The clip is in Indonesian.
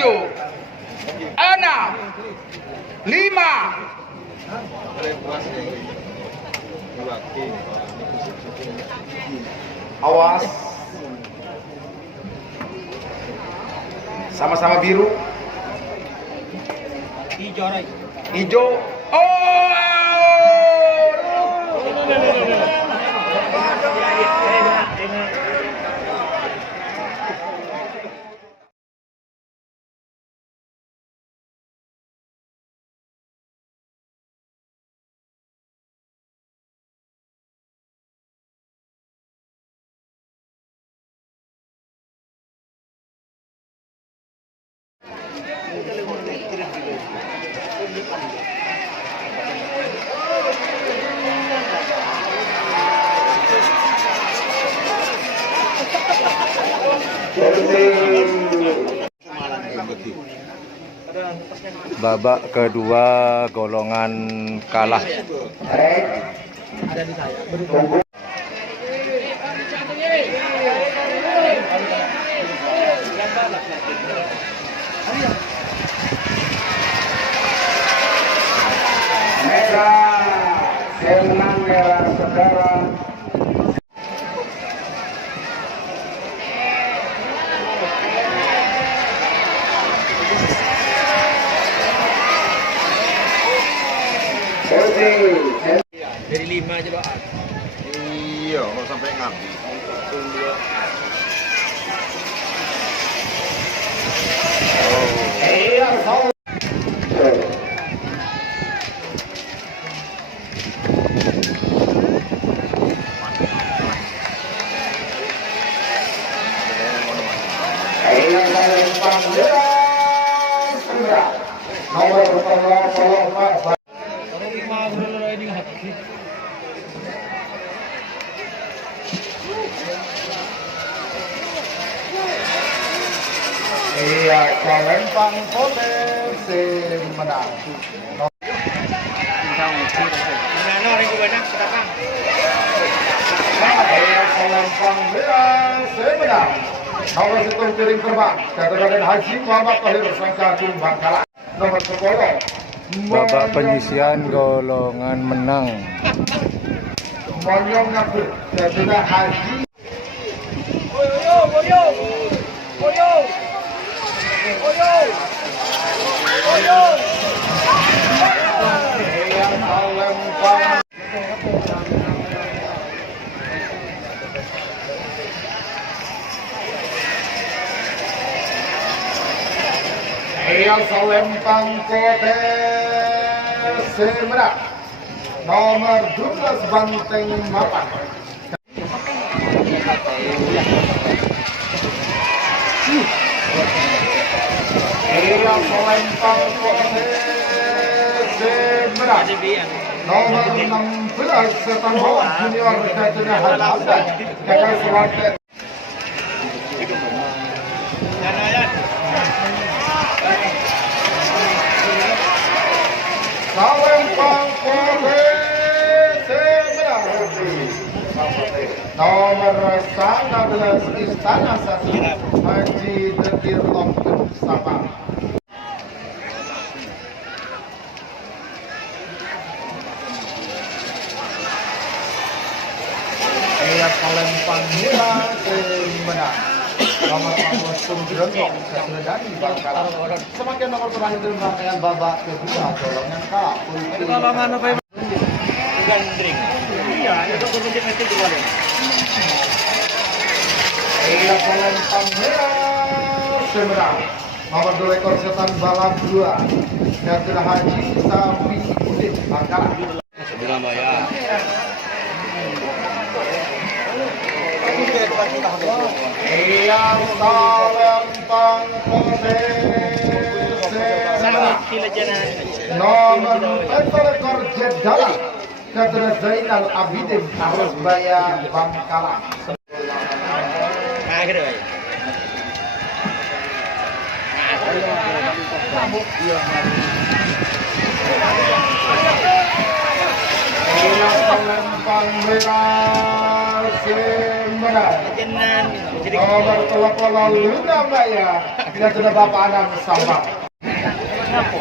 6, 5. Awas. Sama-sama biru. Hijau. Oh. Babak kedua golongan kalah. Merah, senang merah sekarang. Dari 5 aja Pak. Iya, kalau sampai ngabdi. Iya, Karapan Sapi menang. Nomor hitung piring terbang Kabupaten Haji Muhammad Tahir Sangka Tumbang kalah. Nomor 10 Babak penyisian golongan menang. Moncong ngaku Kabupaten Haji. Yang selempang kote semenang nomor 12 banteng mapan. Yang selempang kote semenang nomor 16 setan bawah junior Kabupaten Haji Kakak Selatan. Karapan Sapi semenang nomor 19 Istana Satu Haji Dekir Om Sabang. Yang Karapan semenang nomor 49 Kasredani Bangkalan. Semakin nomor terakhir dalam rangkaian babak kedua golongan K. Golongan apa yang gandring? Iya, itu kunci mesin juga deh. Karapan semenang nomor 2 ekor setan balap 2 Kabupaten Haji Sapi Putih Bangkalan. Bilang bayar. Yang Karapan nomor 4 ekor Jedala Kabupaten Zainal Abidin Arusbaya Bangkalan. Nah, gitu ya. Karapan semenang nomor 8 Luna Maya Lihat sudah Bapak Anang Sabang. Kenapa?